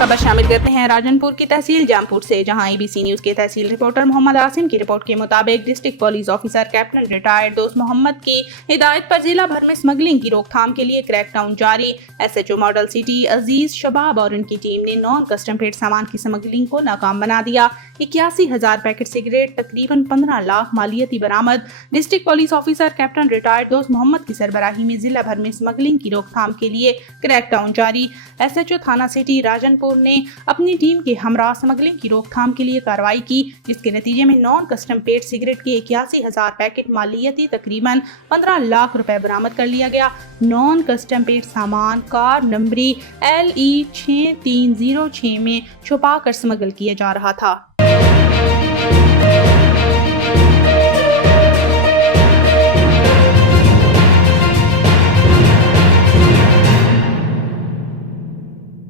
खबर शामिल करते हैं राजनपुर की तहसील जामपुर से, जहां एबीसी न्यूज के तहसील रिपोर्टर मोहम्मद आसिम की रिपोर्ट के मुताबिक district police officer captain retired दोस्त मोहम्मद की हिदायत पर जिला भर में स्मगलिंग की रोकथाम के लिए क्रैकडाउन जारी। एसएचओ मॉडल सिटी अजीज शबाब और उनकी टीम ने नॉन कस्टम पेड सामान की स्मगलिंग को नाकाम बना दिया। 81,000 पैकेट सिगरेट, तकरीबन 15 लाख मालियती बरामद। District police officer captain retired दोस्त मोहम्मद की सरबराही में जिला भर में स्मगलिंग की रोकथाम के लिए क्रैकडाउन जारी। एसएचओ थाना सिटी राजनपुर ने अपनी टीम के हमरा स्मगलिंग की रोकथाम के लिए कार्रवाई की, जिसके नतीजे में नॉन कस्टम पेड सिगरेट के 81,000 पैकेट मालियती तकरीबन 15 लाख रुपए बरामद कर लिया गया। नॉन कस्टम पेड सामान कार नंबरी LE 6306 में छुपा कर स्मगल किया जा रहा था।